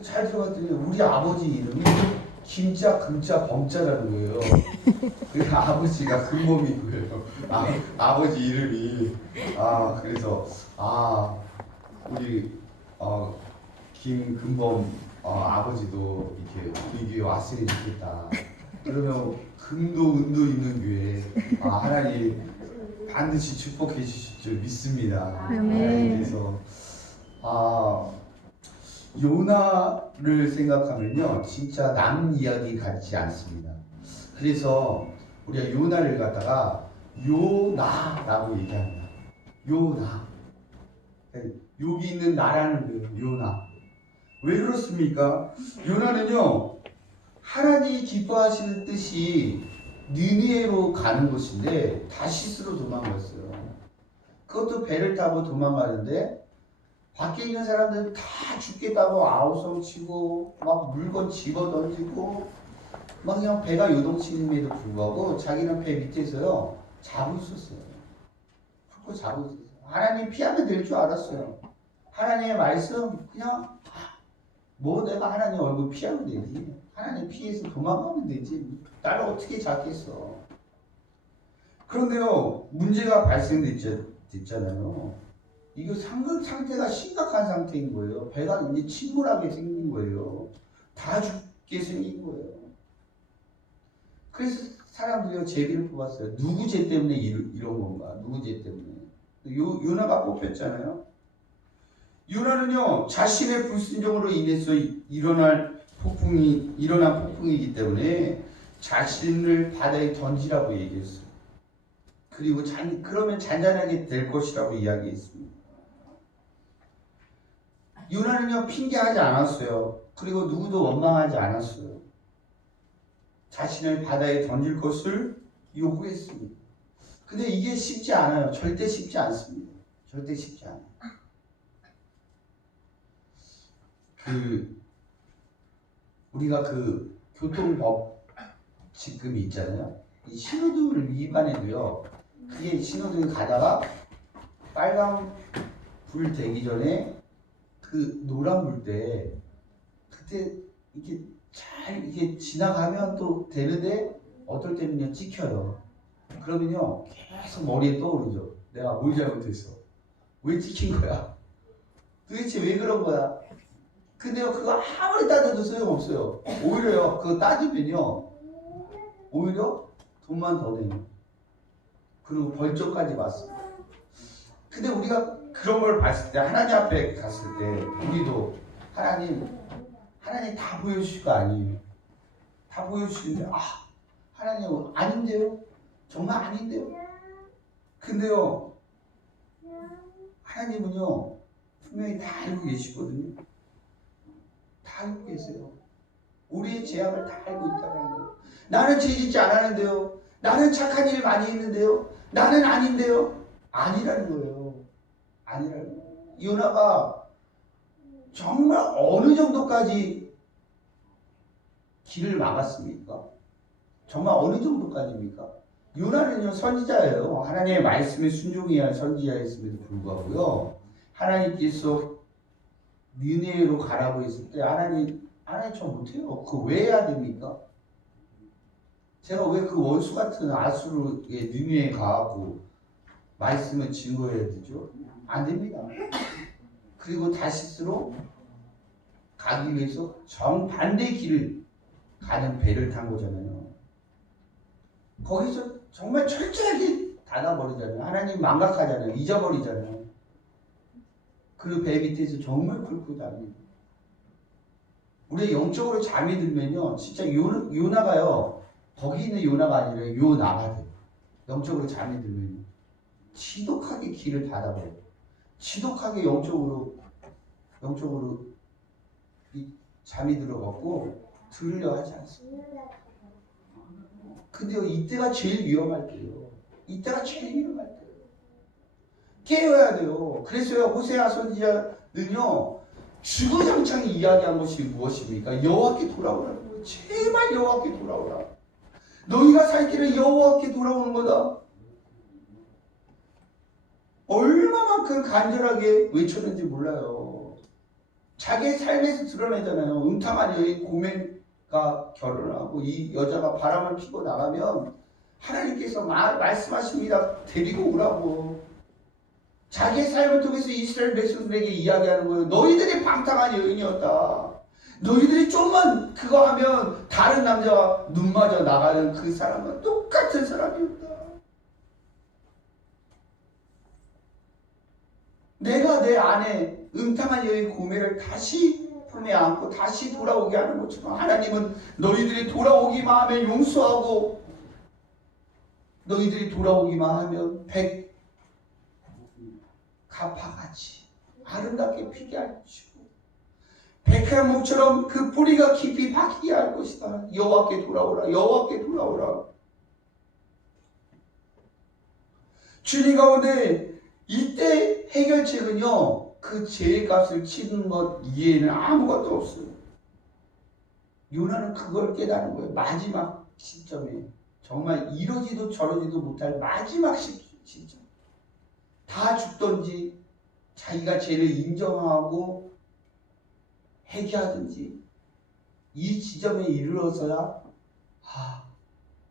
잘 들어봤더니 우리 아버지 이름이 김자, 금자, 범자라는 거예요. 그래서 아버지가 금범이고요. 아버지 이름이 그래서 우리 김금범 아버지도 이렇게 우리 교회 왔으면 좋겠다. 그러면 금도 은도 있는 교회 하나님 반드시 축복해 주실 줄 믿습니다. 그래서 요나를 생각하면요 진짜 남 이야기 같지 않습니다. 그래서 우리가 요나를 갖다가 요나라고 얘기합니다. 요나, 여기 있는 나라는 거예요. 요나. 왜 그렇습니까? 요나는요 하나님이 기뻐하시는 뜻이 니느웨로 가는 곳인데 다시스로 도망갔어요. 그것도 배를 타고 도망가는데 밖에 있는 사람들은 다 죽겠다고 아우성치고 막 물건 집어 던지고 막 그냥 배가 요동치는데도 불구하고 자기는 배 밑에서요 자고 있었어요. 푹 자고 있었어요. 하나님 피하면 될 줄 알았어요. 하나님의 말씀 그냥 뭐 내가 하나님 얼굴 피하면 되지. 하나님 피해서 도망가면 되지. 나를 어떻게 잡겠어. 그런데요 문제가 발생됐잖아요. 이거 상태가 심각한 상태인 거예요. 배가 이제 침몰하게 생긴 거예요. 다 죽게 생긴 거예요. 그래서 사람들이 제비를 뽑았어요. 누구 죄 때문에 이런 건가? 누구 죄 때문에? 요나가 뽑혔잖아요. 요나는요 자신의 불순종으로 인해서 일어난 폭풍이기 때문에 자신을 바다에 던지라고 얘기했어요. 그리고 그러면 잔잔하게 될 것이라고 이야기했습니다. 요나는요 핑계하지 않았어요. 그리고 누구도 원망하지 않았어요. 자신을 바다에 던질 것을 요구했습니다. 근데 이게 쉽지 않아요. 절대 쉽지 않습니다. 절대 쉽지 않아요. 우리가 교통법 지금 있잖아요. 이 신호등을 위반해도요. 그게 신호등이 가다가 빨간 불 되기 전에 노란 불 때 그때 이게 지나가면 또 되는데 어떨 때는요 찍혀요. 그러면요 계속 머리에 떠오르죠. 내가 뭘 잘못했어? 왜 찍힌 거야? 도대체 왜 그런 거야? 근데요 그거 아무리 따져도 소용없어요. 오히려요 그거 따지면요 오히려 돈만 더 내요. 그리고 벌점까지 받습니다. 근데 우리가 그런 걸 봤을 때 하나님 앞에 갔을 때 우리도 하나님 다 보여주실 거 아니에요. 다 보여주시는데 하나님 아닌데요? 정말 아닌데요? 근데요 하나님은요 분명히 다 알고 계시거든요. 다 알고 계세요. 우리의 죄악을 다 알고 있다는 거예요. 나는 죄짓지 않았는데요. 나는 착한 일 많이 했는데요. 나는 아닌데요. 아니라는 거예요. 아니라는 거예요. 요나가 정말 어느 정도까지 길을 막았습니까? 정말 어느 정도까지입니까? 요나는요 선지자예요. 하나님의 말씀에 순종해야 할 선지자였음에도 불구하고요. 하나님께서 니느웨로 가라고 했을 때 하나님 저 못해요. 그거 왜 해야 됩니까? 제가 왜 그 원수 같은 아수르의 니느웨에 가고 말씀을 증거해야 되죠? 안 됩니다. 그리고 다시스로 가기 위해서 정반대 길을 가는 배를 탄 거잖아요. 거기서 정말 철저하게 닫아버리잖아요. 하나님 망각하잖아요. 잊어버리잖아요. 그 배 밑에서 정말 굴고 다닙니다. 우리 영적으로 잠이 들면요. 진짜 요나가요. 거기 있는 요나가 아니라 요나가 돼요. 영적으로 잠이 들면요. 지독하게 길을 닫아버려요. 지독하게 영적으로 잠이 들어갖고 들으려 하지 않습니다. 근데요 이때가 제일 위험할 때예요. 이때가 제일 위험할 때예요. 깨어야 돼요. 그래서요 호세아 선지자는요 주구장창 이야기한 것이 무엇입니까? 여호와께 돌아오라는 거예요. 제발 여호와께 돌아오라. 너희가 살 길은 여호와께 돌아오는 거다. 얼마만큼 간절하게 외쳤는지 몰라요. 자기의 삶에서 드러내잖아요. 음탕한 여인 고멜과 결혼하고 이 여자가 바람을 피고 나가면 하나님께서 말씀하십니다. 데리고 오라고. 자기의 삶을 통해서 이스라엘 백성들에게 이야기하는 거예요. 너희들이 방탕한 여인이었다. 너희들이 좀만 그거 하면 다른 남자와 눈 맞아 나가는 그 사람은 똑같은 사람이었다. 내가 내 안에 음탕한 여인 고멜을 다시 품에 안고 다시 돌아오게 하는 것처럼 하나님은 너희들이 돌아오기만 하면 용서하고 너희들이 돌아오기만 하면 백합화같이 아름답게 피게 하시고 백합목처럼 그 뿌리가 깊이 박히게 할 것이다. 여호와께 돌아오라. 여호와께 돌아오라. 주님 가운데 이때 해결책은요, 그 죄값을 치는 것 이외에는 아무것도 없어요. 요나는 그걸 깨닫는 거예요. 마지막 시점에 정말 이러지도 저러지도 못할 마지막 시점. 다 죽던지 자기가 죄를 인정하고 회개하든지 이 지점에 이르러서야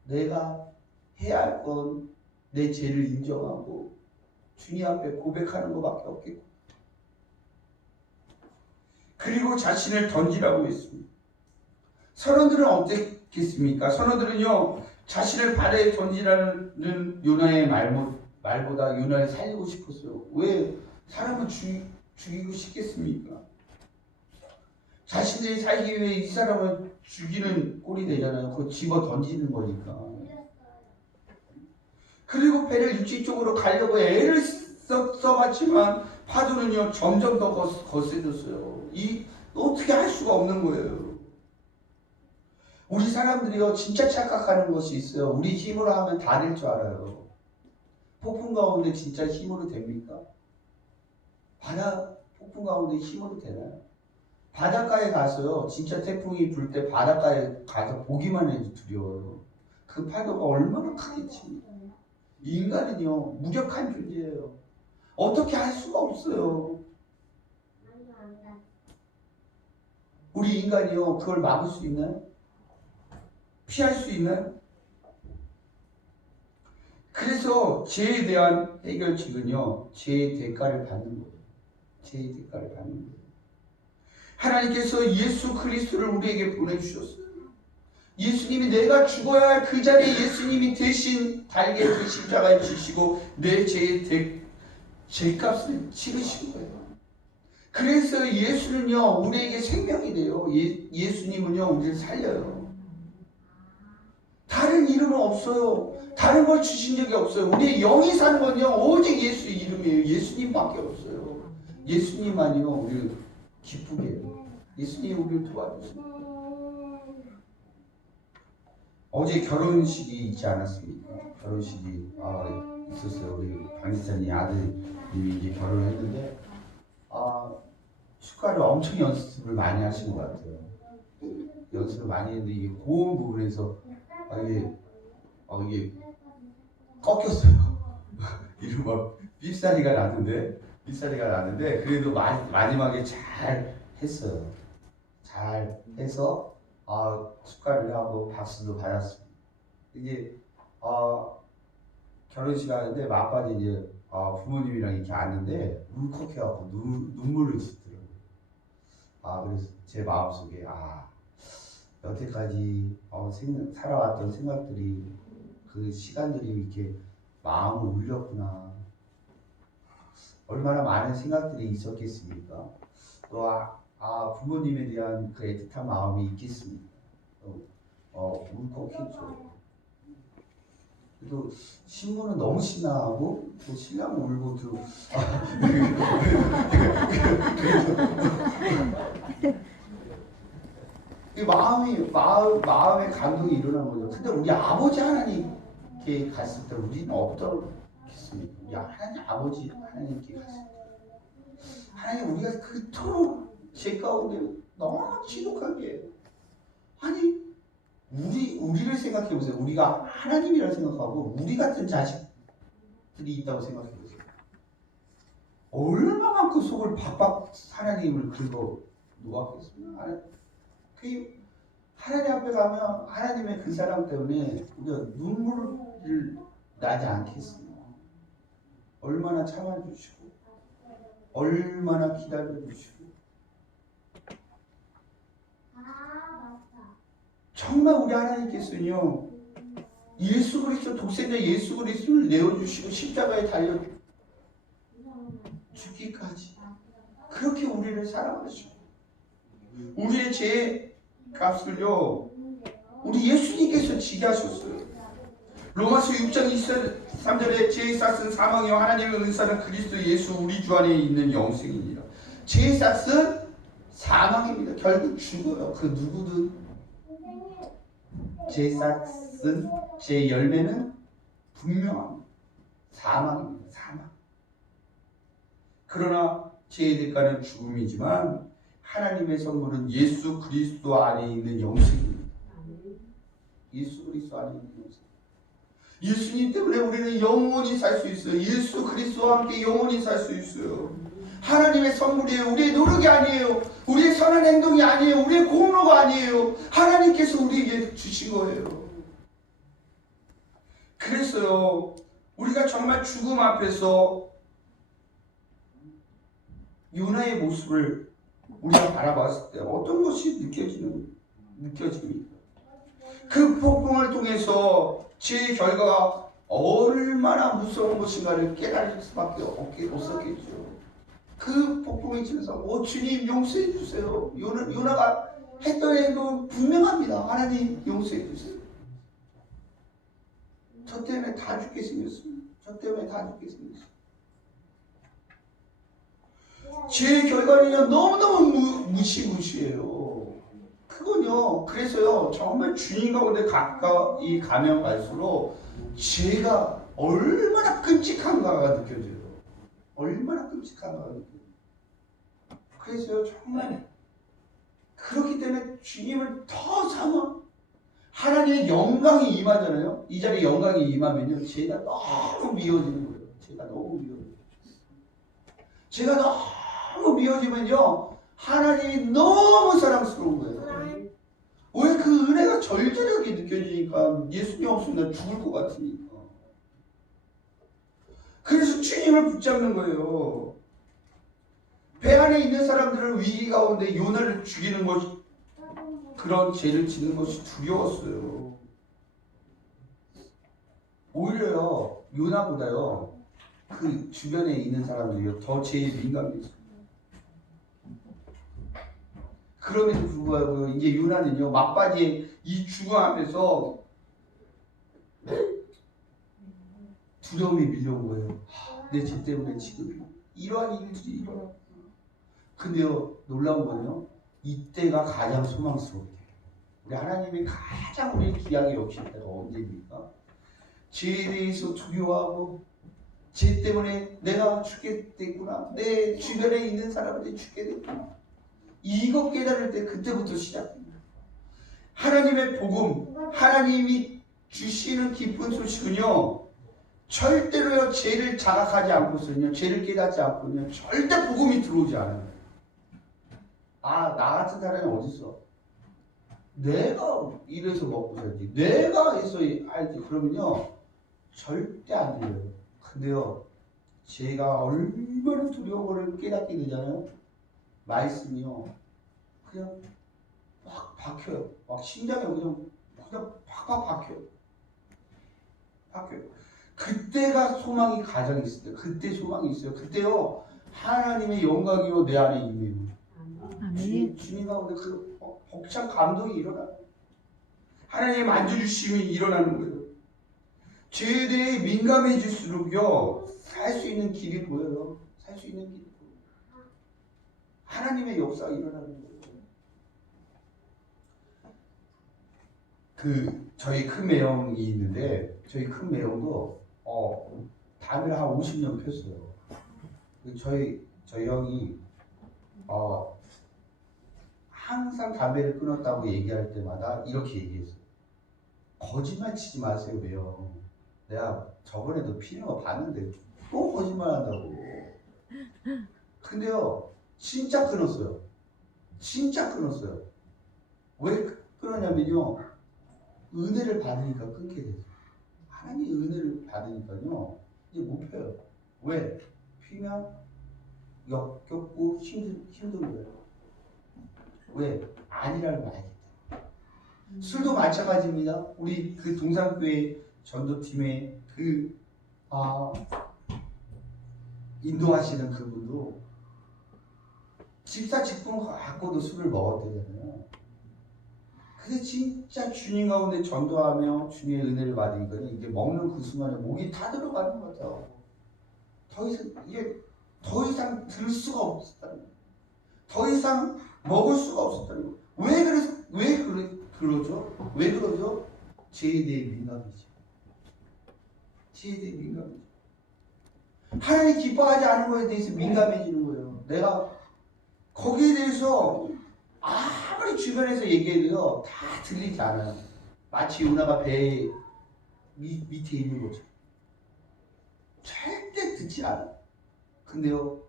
내가 해야 할 건 내 죄를 인정하고 주님 앞에 고백하는 것밖에 없겠고, 그리고 자신을 던지라고 했습니다. 선원들은 어땠겠습니까? 선원들은요, 자신을 바다에 던지라는 요나의 말보다 요나를 살리고 싶었어요. 왜 사람을 죽이고 싶겠습니까? 자신들이 살기 위해 이 사람을 죽이는 꼴이 되잖아요. 그거 집어 던지는 거니까. 그리고 배를 육지 쪽으로 가려고 애를 써봤지만 파도는요 점점 더 거세졌어요. 어떻게 할 수가 없는 거예요. 우리 사람들이요 진짜 착각하는 것이 있어요. 우리 힘으로 하면 다 될 줄 알아요. 폭풍 가운데 진짜 힘으로 됩니까? 폭풍 가운데 힘으로 되나요? 바닷가에 가서요 진짜 태풍이 불 때 바닷가에 가서 보기만 해도 두려워요. 그 파도가 얼마나 크겠지. 인간은요 무력한 존재예요. 어떻게 할 수가 없어요. 우리 인간이요 그걸 막을 수 있나요? 피할 수 있나요? 그래서 죄에 대한 해결책은요 죄의 대가를 받는 거예요. 죄의 대가를 받는 거예요. 하나님께서 예수 그리스도를 우리에게 보내주셨어요. 예수님이 내가 죽어야 할 그 자리에 예수님이 대신 달게 그 십자가에 지시고 내 죄의 죄값을 치르신 거예요. 그래서 예수는요 우리에게 생명이 돼요. 예수님은요 우리를 살려요. 다른 이름은 없어요. 다른 걸 주신 적이 없어요. 우리의 영이 사는 건요 오직 예수 이름이에요. 예수님밖에 없어요. 예수님만이요 우리를 기쁘게 해요. 예수님이 우리를 도와주세요. 어제 결혼식이 있지 않았습니까? 결혼식이 있었어요. 우리 강지찬이 아들님이 이제 결혼을 했는데 축가를 엄청 연습을 많이 하신 것 같아요. 연습을 많이 했는데 이게 고음 부분에서 이게 꺾였어요. 이런 막 삐싸리가 났는데 그래도 마지막에 잘 했어요. 잘 해서 축하를 하고 박수도 받았습니다. 이게 결혼식 하는데 막바지 이제 부모님이랑 이렇게 앉는데 울컥해갖고 눈물을 짓더라고요. 그래서 제 마음속에 여태까지 살아왔던 생각들이 그 시간들이 이렇게 마음을 울렸구나. 얼마나 많은 생각들이 있었겠습니까? 또 부모님에 대한 그 애틋한 마음이 있겠습니까? 울컥했죠. 그래도 신부는 너무 신나하고 또 신랑은 울고 마음의 감동이 일어난 거죠. 근데 우리 아버지 하나님께 갔을 때 우리는 어떻겠습니까? 우리 아버지 하나님께 갔을 때 하나님 우리가 그토록 죄 가운데 너무 지독하게 우리를 생각해 보세요. 우리가 하나님이라고 생각하고 우리 같은 자식들이 있다고 생각해 보세요. 얼마만큼 속을 박박 하나님을 긁어 누가 하겠습니까? 하나님 앞에 가면 하나님의 그 사랑 때문에 우리가 눈물을 나지 않겠습니까? 얼마나 참아주시고 얼마나 기다려주시고 정말 우리 하나님께서는요 예수 그리스도 독생자 예수 그리스도를 내어주시고 십자가에 달려 죽기까지 그렇게 우리를 사랑하시고 우리의 죄 값을요 우리 예수님께서 지게 하셨어요. 로마서 6장 23절에 죄의 싹은 사망이요 하나님의 은사는 그리스도 예수 우리 주 안에 있는 영생입니다. 죄의 싹은 사망입니다. 결국 죽어요. 그 누구든. 죄의 싹은 죄의 열매는 분명합니다. 사망입니다. 사망. 그러나 죄의 대가는 죽음이지만 하나님의 선물은 예수 그리스도 안에 있는 영생입니다. 예수 그리스도 안에 있는 영생. 예수님 때문에 우리는 영원히 살 수 있어요. 예수 그리스도와 함께 영원히 살 수 있어요. 하나님의 선물이에요. 우리의 노력이 아니에요. 우리의 선한 행동이 아니에요. 우리의 공로가 아니에요. 하나님께서 우리에게 주신 거예요. 그래서요 우리가 정말 죽음 앞에서 요나의 모습을 우리가 바라봤을 때 어떤 것이 느껴집니까? 그 폭풍을 통해서 제 결과가 얼마나 무서운 것인가를 깨달을 수밖에 없었겠죠. 그 폭풍이 지면서 주님 용서해 주세요. 요나가 했던 행동은 분명합니다. 하나님 용서해 주세요. 저 때문에 다 죽게 생겼습니다. 저 때문에 다 죽게 생겼습니다. 제 결과는요 너무너무 무시무시해요. 그건요 그래서요 정말 주님 가운데 가까이 가면 갈수록 죄가 얼마나 끔찍한가가 느껴져요. 얼마나 끔찍한가가 느껴져요. 그래서요 정말 그렇기 때문에 주님을 더 삼아 하나님의 영광이 임하잖아요. 이 자리에 영광이 임하면요 죄가 너무 미워지는 거예요. 죄가 너무 미워져요. 죄가 너무 미워지면요 하나님이 너무 사랑스러운 거예요. 왜 그 은혜가 절절하게 느껴지니까 예수님 없으면 죽을 것 같으니까. 그래서 주님을 붙잡는 거예요. 배 안에 있는 사람들은 위기 가운데 요나를 죽이는 것이 그런 죄를 짓는 것이 두려웠어요. 오히려요 요나보다요 그 주변에 있는 사람들이요 더 죄에 민감했어요. 그럼에도 불구하고 이제 요나는요 막바지에 이 죽음 앞에서 두려움이 밀려온 거예요. 내 죄 때문에 지금 이러한 일들이 일어나. 근데요 놀라운 건요 이때가 가장 소망스러워요. 우리 하나님이 가장 우리를 귀하게 여길 때가 언제입니까? 죄에 대해서 두려워하고 죄 때문에 내가 죽게 됐구나. 내 주변에 있는 사람들이 죽게 됐구나. 이거 깨달을 때 그때부터 시작됩니다. 하나님의 복음, 하나님이 주시는 기쁜 소식은요 절대로요 죄를 자각하지 않고서는요 죄를 깨닫지 않고는요 절대 복음이 들어오지 않아요. 나 같은 사람이 어딨어? 내가 이래서 먹고 살지 내가 해서 알지 그러면요 절대 안 들려요. 근데요 죄가 얼마나 두려운 거를 깨닫게 되잖아요. 말씀이요 그냥 막 박혀요. 막 심장에 그냥 팍팍 박혀요. 그때가 소망이 가장 있을 때 그때 소망이 있어요. 그때요 하나님의 영광이요 내 안에 임해요. 주님 가운데 그 벅찬 감동이 일어나요. 하나님의 만져주심이 일어나는 거예요. 죄에 대해 민감해질수록요 살 수 있는 길이 보여요. 살 수 있는 길이 보여요. 하나님의 역사가 일어나는 거예요. 저희 큰 매형이 있는데 저희 큰 매형도 담배를 한 50년 폈어요. 저희 형이 항상 담배를 끊었다고 얘기할 때마다 이렇게 얘기했어요. 거짓말 치지 마세요, 매형. 내가 저번에도 피는 거 봤는데 또 거짓말 한다고. 근데요 진짜 끊었어요. 진짜 끊었어요. 왜 끊었냐면요. 은혜를 받으니까 끊게 됐어요. 하나님의 은혜를 받으니까요. 이제 못 펴요. 왜? 피면 역겹고 힘든 거예요. 왜? 아니라는 걸 알기 때문에. 술도 마찬가지입니다. 우리 그 동산교회 전도팀의 인도하시는 그분도 집사 직분 갖고도 술을 먹었대잖아요. 근데 진짜 주님 가운데 전도하며 주님의 은혜를 받으니까 이게 먹는 그 순간에 목이 다 들어가는 거죠. 더 이상 들 수가 없었다는 거예요. 더 이상 먹을 수가 없었다는 거예요. 왜 그러죠? 왜 그러죠? 죄에 대해 민감이죠. 죄에 대해 민감이죠. 하나님 기뻐하지 않은 것에 대해서 민감해지는 거예요. 내가 거기에 대해서 아무리 주변에서 얘기해도요 다 들리지 않아요. 마치 은하가 배 밑에 있는 거죠. 절대 듣지 않아요. 근데요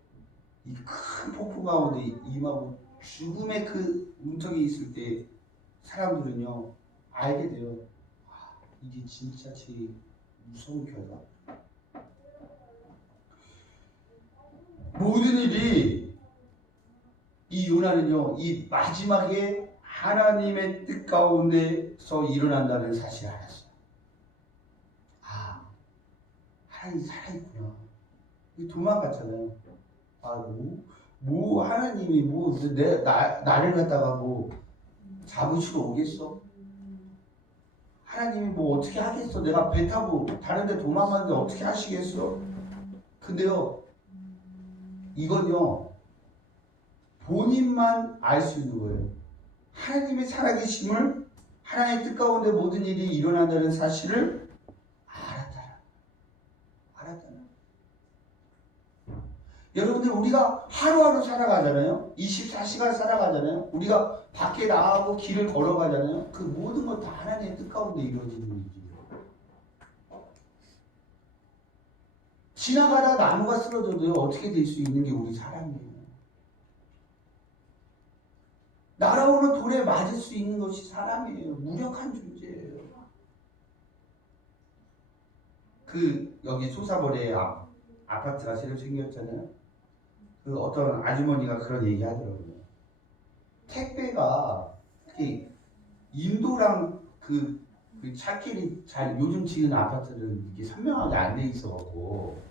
이 큰 폭풍 가운데 임하고 죽음의 그 문턱에 있을 때 사람들은요 알게 돼요. 이게 진짜 제일 무서운 결과. 모든 일이 이 요나는요 이 마지막에 하나님의 뜻 가운데서 일어난다는 사실을 알았어요. 하나님 살아있구나. 도망갔잖아요. 하나님이 나를 갖다가 잡으시러 오겠어? 하나님이 어떻게 하겠어? 내가 배 타고 다른 데 도망갔는데 어떻게 하시겠어? 근데요, 이건요, 본인만 알 수 있는 거예요. 하나님의 살아계심을, 하나님의 뜻 가운데 모든 일이 일어난다는 사실을 알았다. 여러분들 우리가 하루하루 살아가잖아요. 24시간 살아가잖아요. 우리가 밖에 나가고 길을 걸어가잖아요. 그 모든 것 다 하나님의 뜻 가운데 이루어지는 일이에요. 지나가다 나무가 쓰러져도요 어떻게 될 수 있는 게 우리 사람이에요. 날아오는 돌에 맞을 수 있는 것이 사람이에요. 무력한 존재예요. 여기 소사벌에 아파트가 새로 생겼잖아요. 어떤 아주머니가 그런 얘기 하더라고요. 택배가 인도랑 차길이 잘 요즘 지은 아파트는 이게 선명하게 안 돼 있어갖고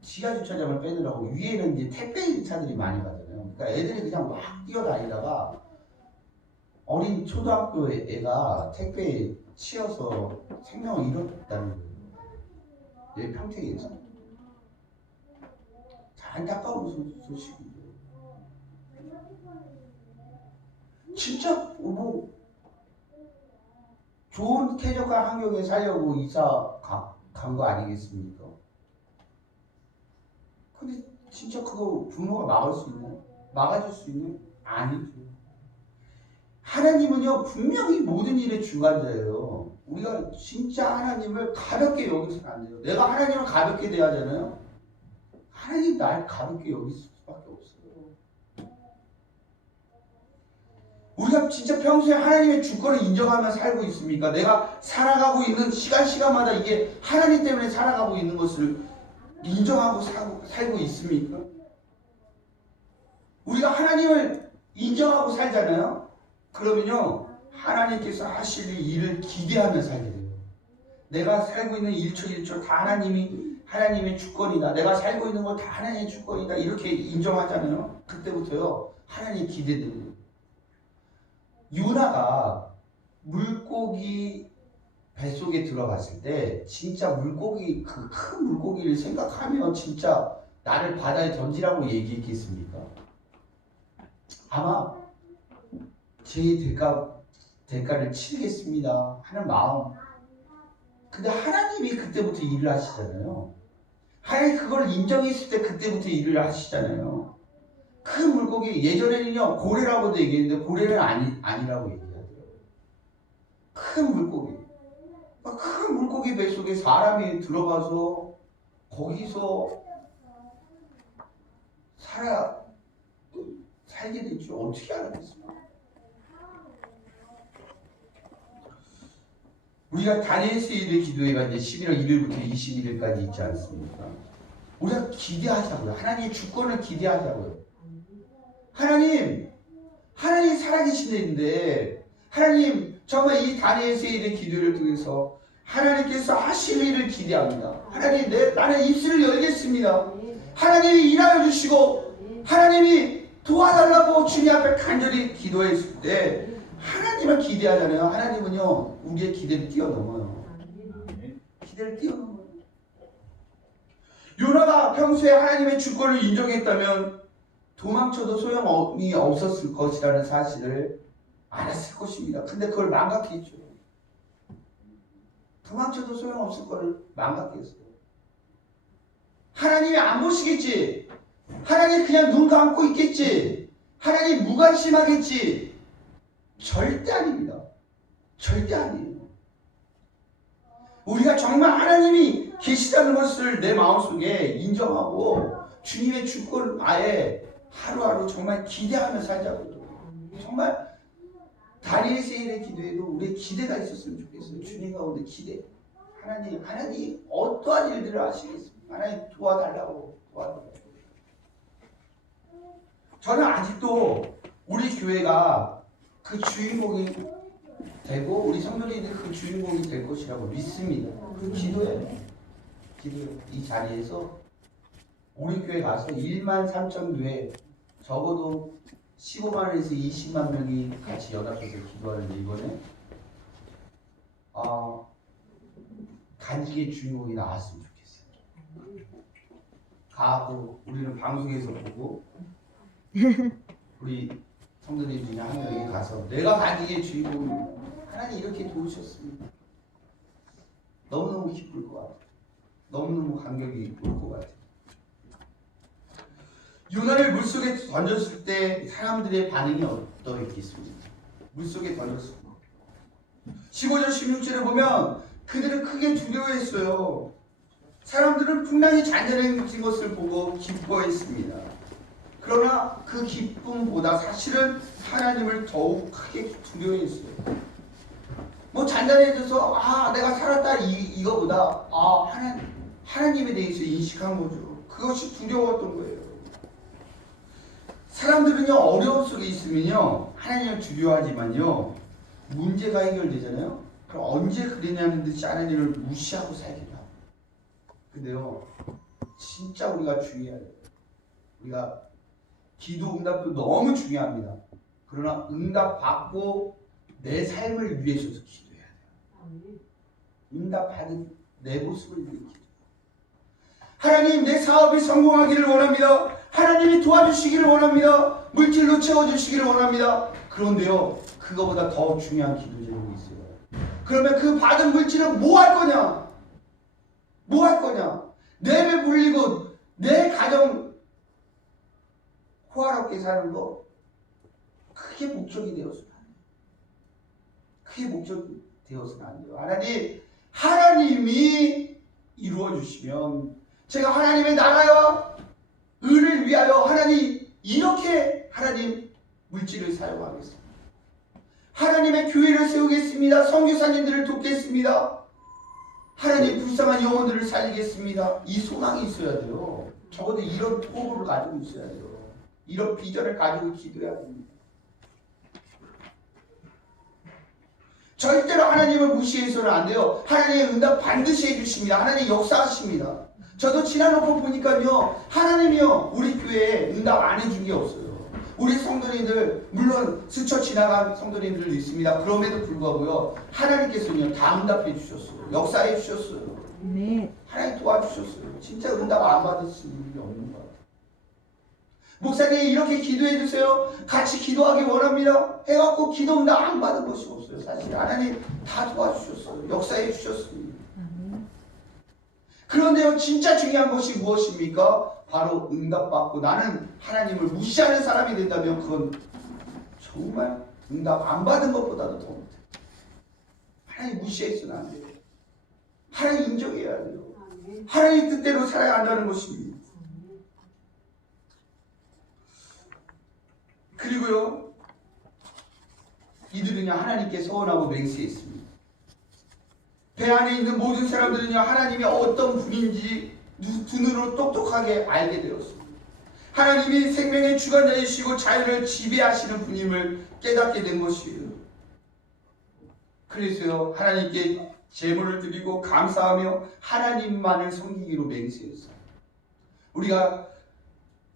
지하 주차장을 빼느라고 위에는 이제 택배 차들이 많이 가잖아요. 그러니까 애들이 그냥 막 뛰어다니다가 어린 초등학교 애가 택배에 치여서 생명을 잃었다는 거예요. 여기 평택에서. 안타까운 소식이죠. 진짜 좋은 쾌적한 환경에 살려고 이사 간 거 아니겠습니까? 근데 진짜 그거 부모가 막아줄 수 있는? 아니죠. 하나님은요 분명히 모든 일의 주관자예요. 우리가 진짜 하나님을 가볍게 여기서는 안 돼요. 내가 하나님을 가볍게 대하잖아요. 하나님 날 가볍게 여길 수밖에 없어요. 우리가 진짜 평소에 하나님의 주권을 인정하며 살고 있습니까? 내가 살아가고 있는 시간마다 이게 하나님 때문에 살아가고 있는 것을 인정하고 살고 있습니까? 우리가 하나님을 인정하고 살잖아요. 그러면요 하나님께서 하실 일을 기대하며 살게 돼요. 내가 살고 있는 일초일초 다 하나님의 주권이다. 내가 살고 있는 거 다 하나님의 주권이다. 이렇게 인정하잖아요. 그때부터요 하나님 기대돼요. 요나가 물고기 뱃속에 들어갔을 때 진짜 물고기 그 큰 물고기를 생각하면 진짜 나를 바다에 던지라고 얘기했겠습니까? 아마 제 대가를 치르겠습니다 하는 마음. 근데 하나님이 그때부터 일을 하시잖아요. 하나님 그걸 인정했을 때 그때부터 일을 하시잖아요. 큰 물고기, 예전에는요 고래라고도 얘기했는데 고래는 아니라고 얘기하더라고요. 큰 물고기 뱃속에 사람이 들어가서 거기서 살게 될 줄 어떻게 알았겠습니까? 우리가 다니엘 세일의 기도회가 이제 11월 1일부터 21일까지 있지 않습니까? 우리가 기대하자고요. 하나님의 주권을 기대하자고요. 하나님 살아계시는데 하나님 정말 이 다니엘 세일의 기도를 통해서 하나님께서 하실 일을 기대합니다. 하나님 나는 입술을 열겠습니다. 하나님이 일하여 주시고 하나님이 도와달라고 주님 앞에 간절히 기도했을 때 하나님을 기대하잖아요. 하나님은요 우리의 기대를 뛰어넘어요. 기대를 뛰어넘어요. 요나가 평소에 하나님의 주권을 인정했다면 도망쳐도 소용이 없었을 것이라는 사실을 알았을 것입니다. 근데 그걸 망각했죠. 도망쳐도 소용없을 걸 망각했어요. 하나님이 안 보시겠지. 하나님 그냥 눈 감고 있겠지. 하나님 무관심하겠지. 절대 아닙니다. 절대 아니에요. 우리가 정말 하나님이 계시다는 것을 내 마음속에 인정하고 주님의 주권 아예 하루하루 정말 기대하며 살자고요. 정말 다니엘 세일의 기도에도 우리의 기대가 있었으면 좋겠어요. 주님 가운데 기대. 하나님 어떠한 일들을 하시겠습니까? 하나님 도와달라고. 저는 아직도 우리 교회가 그 주인공이 되고 우리 성도님들이 그 주인공이 될 것이라고 믿습니다. 그 기도예요. 이 자리에서 우리 교회 가서 1만 3천 교회 적어도 15만에서 20만 명이 같이 연합해서 기도하는데 이번에 간직의 주인공이 나왔으면 좋겠어요. 가고 우리는 방송에서 보고 우리 성도님 중에 한 명이 가서 내가 간직의 주인공입니다. 하나님 이렇게 도우셨습니다. 너무너무 기쁠 것 같아요. 너무너무 감격이 올 것 같아요. 요나를 물속에 던졌을 때 사람들의 반응이 어떠했겠습니까? 물속에 던졌을 때 15절 16절에 보면 그들은 크게 두려워했어요. 사람들은 풍랑이 잔잔해진 것을 보고 기뻐했습니다. 그러나 그 기쁨보다 사실은 하나님을 더욱 크게 두려워했어요. 뭐 잔잔해져서 내가 살았다 이거보다 하나님에 대해서 인식한 거죠. 그것이 두려웠던 거예요. 사람들은요 어려움 속에 있으면요 하나님을 두려워하지만요 문제가 해결되잖아요. 그럼 언제 그러냐는 듯이 하나님을 무시하고 살기도 하고. 근데요 진짜 우리가 주의해야 돼요. 우리가 기도 응답도 너무 중요합니다. 그러나 응답 받고 내 삶을 위해서도 기도해야 돼요. 응답 받은 내 모습을 위해 기도. 하나님 내 사업이 성공하기를 원합니다. 하나님이 도와주시기를 원합니다. 물질로 채워주시기를 원합니다. 그런데요 그거보다 더 중요한 기도 제목이 있어요. 그러면 그 받은 물질은 뭐 할 거냐? 뭐 할 거냐? 내 배 불리고 내 가정 호화롭게 사는 거 그게 목적이 되어서는 안 돼요. 그게 목적이 되어서는 안 돼요. 하나님이 이루어주시면 제가 하나님의 나라와 의를 위하여 하나님 물질을 사용하겠습니다. 하나님의 교회를 세우겠습니다. 선교사님들을 돕겠습니다. 하나님 불쌍한 영혼들을 살리겠습니다. 이 소망이 있어야 돼요. 적어도 이런 포부를 가지고 있어야 돼요. 이런 비전을 가지고 기도해야 됩니다. 절대로 하나님을 무시해서는 안 돼요. 하나님의 응답 반드시 해주십니다. 하나님 역사하십니다. 저도 지나놓고 보니까요 하나님이요 우리 교회에 응답 안 해준 게 없어요. 우리 성도님들 물론 스쳐 지나간 성도님들도 있습니다. 그럼에도 불구하고요 하나님께서는요 다 응답해 주셨어요. 역사해 주셨어요. 네. 하나님 도와주셨어요. 진짜 응답 안 받았을 일이 없는 것 같아요. 목사님 이렇게 기도해 주세요. 같이 기도하기 원합니다. 해갖고 기도 응답 안 받은 것이 없어요. 사실 하나님 다 도와주셨어요. 역사해 주셨습니다. 그런데요 진짜 중요한 것이 무엇입니까? 바로 응답받고 나는 하나님을 무시하는 사람이 된다면 그건 정말 응답 안 받은 것보다도 더 못해요. 하나님 무시해서는 안 돼요. 하나님 인정해야 돼요. 하나님 뜻대로 살아야 한다는 것입니다. 그리고요, 이들은요 하나님께 서원하고 맹세했습니다. 배 안에 있는 모든 사람들은요 하나님이 어떤 분인지 눈으로 똑똑하게 알게 되었습니다. 하나님이 생명의 주관자이시고 자연을 지배하시는 분임을 깨닫게 된 것이에요. 그래서요 하나님께 제물을 드리고 감사하며 하나님만을 섬기기로 맹세했어요. 우리가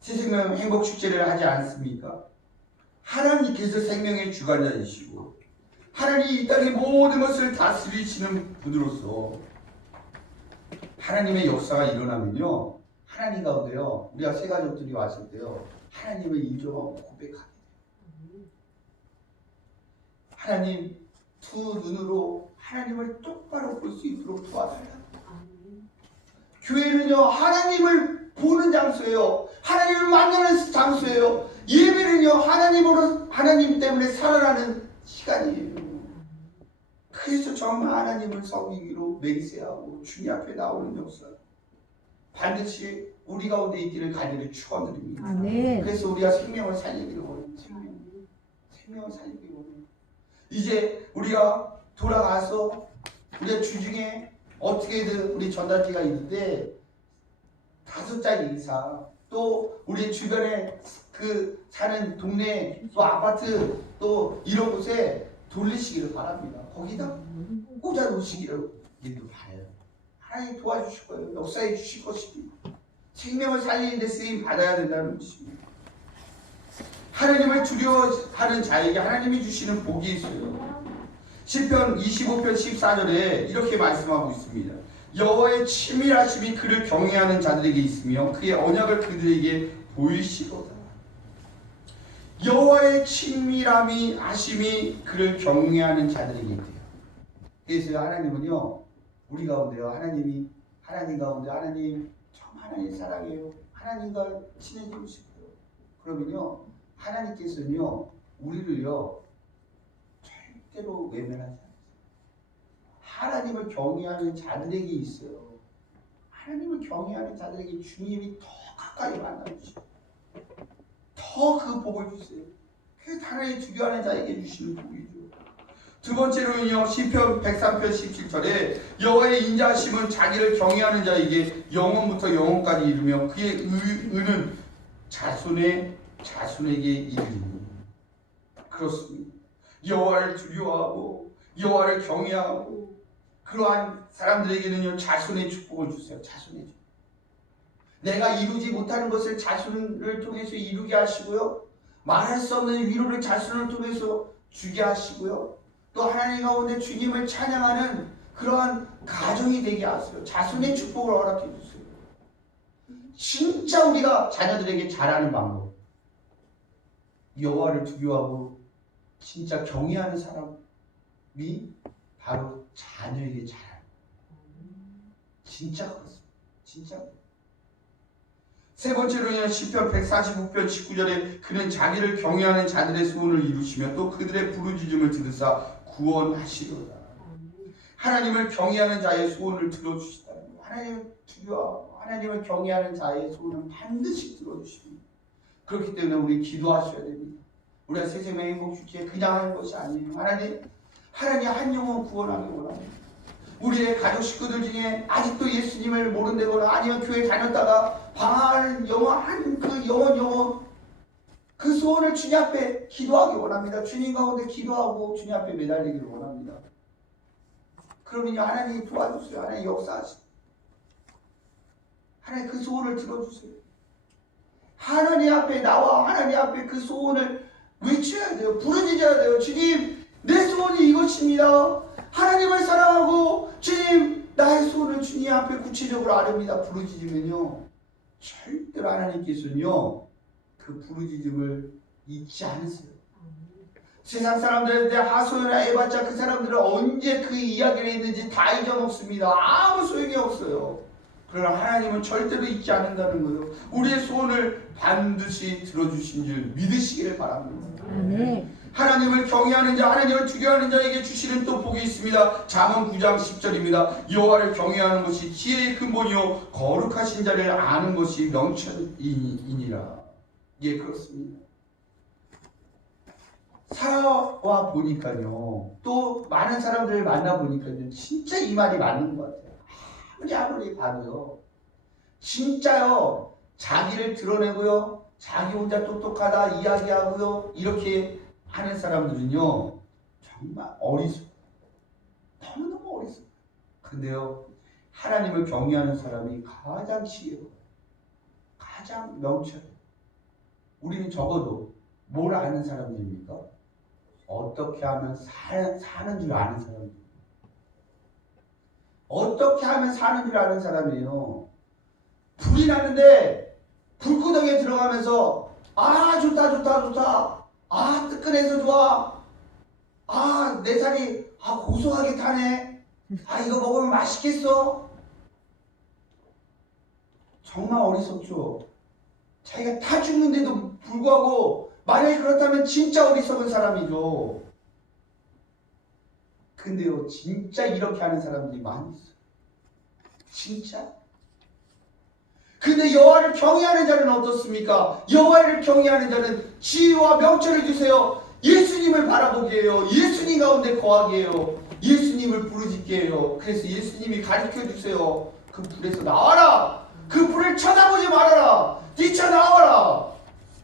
새생명 행복축제를 하지 않습니까? 하나님께서 생명의 주관자이시고 하나님이 이 땅의 모든 것을 다스리시는 분으로서 하나님의 역사가 일어나면요 하나님 가운데요 우리가 세 가족들이 왔을 때요 하나님을 인정하고 고백하게 돼요. 하나님 두 눈으로 하나님을 똑바로 볼 수 있도록 도와달라. 교회는요 하나님을 보는 장소예요. 하나님을 만나는 장소예요. 예배는요 하나님 때문에 살아나는 시간이에요. 그래서 정말 하나님을 섬기기로 맹세하고 주님 앞에 나오는 역사 반드시 우리 가운데 있기를 간절히 축원드립니다. 그래서 우리가 생명을 살리기를 원합니다. 생명을 살리기를 원합니다. 이제 우리가 돌아가서 우리가 주중에 어떻게든 우리 전단지가 있는데 5짝 이상 또 우리 주변에 그 사는 동네 또 아파트 또 이런 곳에 돌리시기를 바랍니다. 거기다 꽂아 놓으시기를 바라요. 하나님 도와주실 거예요. 역사해 주실 것입니다. 생명을 살리는 데 쓰임 받아야 된다는 것입니다. 하나님을 두려워하는 자에게 하나님이 주시는 복이 있어요. 시편 25편 14절에 이렇게 말씀하고 있습니다. 여호와의 친밀하심이 그를 경외하는 자들에게 있으며 그의 언약을 그들에게 보이시도다. 여호와의 친밀함이 하심이 그를 경외하는 자들에게 있대요. 그래서 하나님은요 우리 가운데요 하나님 가운데 하나님 정말 하나님 사랑해요. 하나님과 친해지고 싶어요. 그러면요 하나님께서는요 우리를요 절대로 외면하지 않아요. 하나님을 경외하는 자들에게 있어요. 하나님을 경외하는 자들에게 주님이 더 가까이 만나주시고 더 그 복을 주세요. 그게 하나님 두려워하는 자에게 주시는 복이죠. 두 번째로는요 시편 103편 17절에 여호와의 인자하심은 자기를 경외하는 자에게 영원부터 영원까지 이르며 그의 의는 자손에게 이르리니. 그렇습니다. 여호와를 두려워하고 여호와를 경외하고 그러한 사람들에게는요 자손의 축복을 주세요. 자손의 축복. 내가 이루지 못하는 것을 자손을 통해서 이루게 하시고요. 말할 수 없는 위로를 자손을 통해서 주게 하시고요. 또 하나님 가운데 주님을 찬양하는 그러한 가정이 되게 하세요. 자손의 축복을 허락해 주세요. 진짜 우리가 자녀들에게 잘하는 방법. 여호와를 두려워하고 진짜 경외하는 사람이 바로 자녀에게 잘하는 거예요. 진짜 그렇습니다. 진짜. 세 번째로는 시편 145편 19절에 그는 자기를 경외하는 자들의 소원을 이루시며 또 그들의 부르짖음을 들으사 구원하시도다. 하나님을 경외하는 자의 소원을 들어주시다는 거예요. 하나님을 두려워하고 하나님을 경외하는 자의 소원은 반드시 들어주십니다. 그렇기 때문에 우리 기도하셔야 됩니다. 우리가 새생명 행복축제 그냥 하는 것이 아니에요. 하나님 한 영혼 구원하기 원합니다. 우리의 가족 식구들 중에 아직도 예수님을 모른다거나 아니면 교회 다녔다가 방황하는 영혼 그 소원을 주님 앞에 기도하기 원합니다. 주님 가운데 기도하고 주님 앞에 매달리기를 원합니다. 그러면요 하나님이 도와주세요. 하나님 역사하시고 하나님 그 소원을 들어주세요. 하나님 앞에 나와 하나님 앞에 그 소원을 외쳐야 돼요. 부르짖어야 돼요. 주님 내 소원이 이것입니다. 하나님을 사랑하고 주님 나의 소원을 주님 앞에 구체적으로 아뢰니다. 부르짖으면요 절대로 하나님께서는요 그 부르짖음을 잊지 않으세요. 세상 사람들한테 하소연이나 해봤자 그 사람들은 언제 그 이야기를 했는지 다 잊어먹습니다. 아무 소용이 없어요. 그러나 하나님은 절대로 잊지 않는다는 거예요. 우리의 소원을 반드시 들어주신 줄 믿으시기를 바랍니다. 하나님을 경외하는 자, 하나님을 두려워하는 자에게 주시는 또 복이 있습니다. 잠언 9장 10절입니다. 여호와를 경외하는 것이 지혜의 근본이요 거룩하신 자를 아는 것이 명철이니라. 예, 그렇습니다. 살아와 보니까요. 또 많은 사람들을 만나 보니까요. 진짜 이 말이 맞는 것 같아요. 아무리 봐도요. 진짜요. 자기를 드러내고요. 자기 혼자 똑똑하다 이야기하고요. 이렇게 하는 사람들은요. 정말 어리석어요. 너무너무 어리석어요. 근데요. 하나님을 경외하는 사람이 가장 지혜로워요. 가장 명철해요. 우리는 적어도 뭘 아는 사람들입니까? 어떻게 하면 사는 줄 아는 사람입니다. 어떻게 하면 사는 줄 아는 사람이에요. 불이 나는데 불구덩이에 들어가면서 좋다. 뜨끈해서 좋아. 내 살이 고소하게 타네. 이거 먹으면 맛있겠어. 정말 어리석죠. 자기가 다 죽는데도 불구하고 만약에 그렇다면 진짜 어리석은 사람이죠. 근데요, 진짜 이렇게 하는 사람들이 많이 있어요. 진짜. 근데 여호와를 경외하는 자는 어떻습니까? 여호와를 경외하는 자는 지혜와 명철을 주세요. 예수님을 바라보게 해요. 예수님 가운데 거하게 해요. 예수님을 부르짖게 해요. 그래서 예수님이 가르쳐 주세요. 그 불에서 나와라. 그 불을 쳐다보지 말아라. 뛰쳐나와라.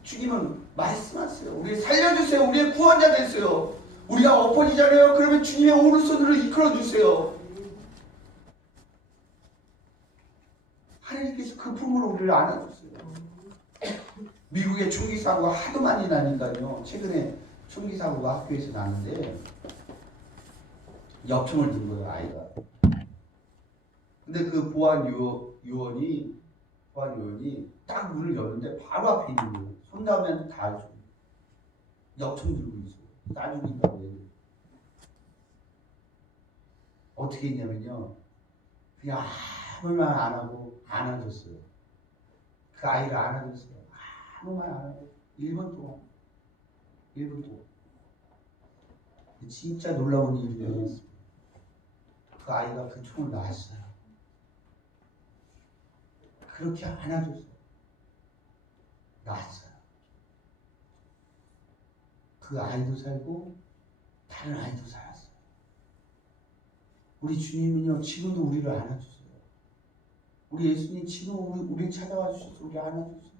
주님은 말씀하세요. 우리 살려주세요. 우리의 구원자 되세요. 우리가 엎어지잖아요. 그러면 주님의 오른손으로 이끌어주세요. 하나님께서 그 품으로 우리를 안아줬어요. 미국의 총기 사고가 하도 많이 나니까요. 최근에 총기 사고가 학교에서 나는데 엽총을 든 거예요, 아이가. 근데 그 보안 요원이 딱 문을 열는데 바로 앞에 있는 거예요. 손 닿으면 다 알죠. 엽총 들고 있어요. 싸주니까 왜. 어떻게 했냐면요. 그냥 아무 말 안 하고 안아줬어요. 그 아이를 안아줬어요. 아무 말 안 하고 1분 동안. 진짜 놀라운 일이 일어났습니다. 그 아이가 그 총을 놨어요. 그렇게 안아줬어요. 놨어요. 그 아이도 살고 다른 아이도 살았어요. 우리 주님은요, 지금도 우리를 안아주세요. 우리 예수님 지금 우리 찾아와 주셔서 우리 안아주세요.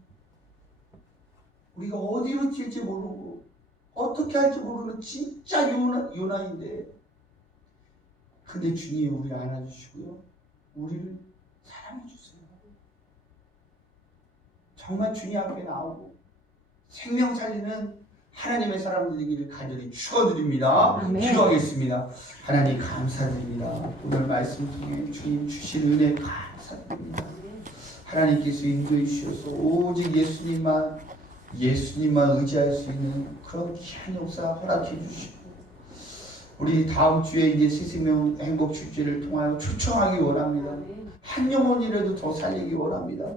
우리가 어디로 튈지 모르고 어떻게 할지 모르는 진짜 요나인데, 근데 주님이 우리를 안아주시고요, 우리를 사랑해주세요. 정말 주님 앞에 나오고 생명 살리는 하나님의 사람 되기를 간절히 축원드립니다. 기도하겠습니다. 하나님 감사드립니다. 오늘 말씀 중에 주님 주신 은혜 감사드립니다. 하나님께서 인도해 주셔서 오직 예수님만 의지할 수 있는 그런 귀한 역사 허락해 주시고, 우리 다음 주에 이제 새생명 행복 축제를 통하여 초청하기 원합니다. 한 영혼이라도 더 살리기 원합니다.